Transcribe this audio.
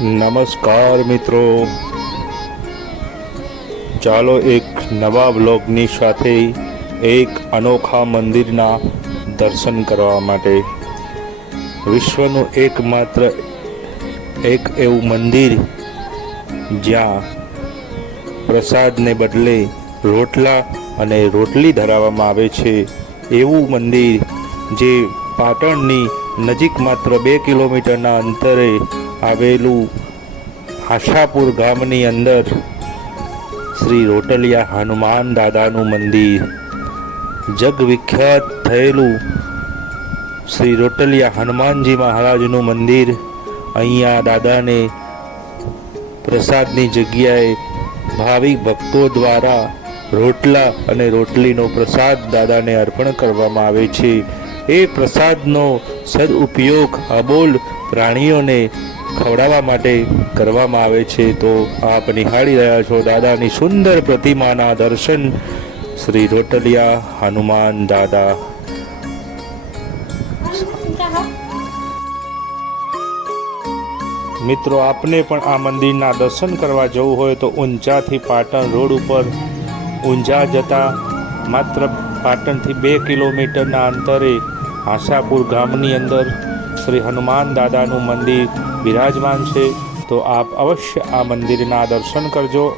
નમસ્કાર મિત્રો. ચાલો એક નવા બ્લોગની સાથે એક અનોખા મંદિરના દર્શન કરવા માટે. વિશ્વનું એકમાત્ર એક એવું મંદિર જ્યાં પ્રસાદને બદલે રોટલા અને રોટલી ધરાવવામાં આવે છે. એવું મંદિર જે પાટણની નજીક માત્ર બે કિલોમીટરના અંતરે આવેલું આશાપુર ગામની અંદર શ્રી રોટલિયા હનુમાન દાદાનું મંદિર જગવિખ્યાત થયેલું શ્રી રોટલિયા હનુમાનજી મહારાજનું મંદિર. અહીંયા દાદાને પ્રસાદની જગ્યાએ ભાવિક ભક્તો દ્વારા રોટલા અને રોટલીનો પ્રસાદ દાદાને અર્પણ કરવામાં આવે છે. એ પ્રસાદનો સદઉપયોગ અબોલ પ્રાણીઓને ખવડાવવા માટે કરવામાં આવે છે. તો આપ નિહાળી રહ્યા છો દાદાની સુંદર પ્રતિમાના દર્શન. શ્રી રોટલિયા હનુમાન દાદા. મિત્રો, આપને પણ આ મંદિરના દર્શન કરવા જવું હોય તો ઊંઝાથી પાટણ રોડ ઉપર ઊંઝા જતા માત્ર પાટણથી બે કિલોમીટરના અંતરે આશાપુર ગામની અંદર શ્રી હનુમાન દાદાનું મંદિર બિરાજમાન છે. તો આપ અવશ્ય આ મંદિરના દર્શન કરજો.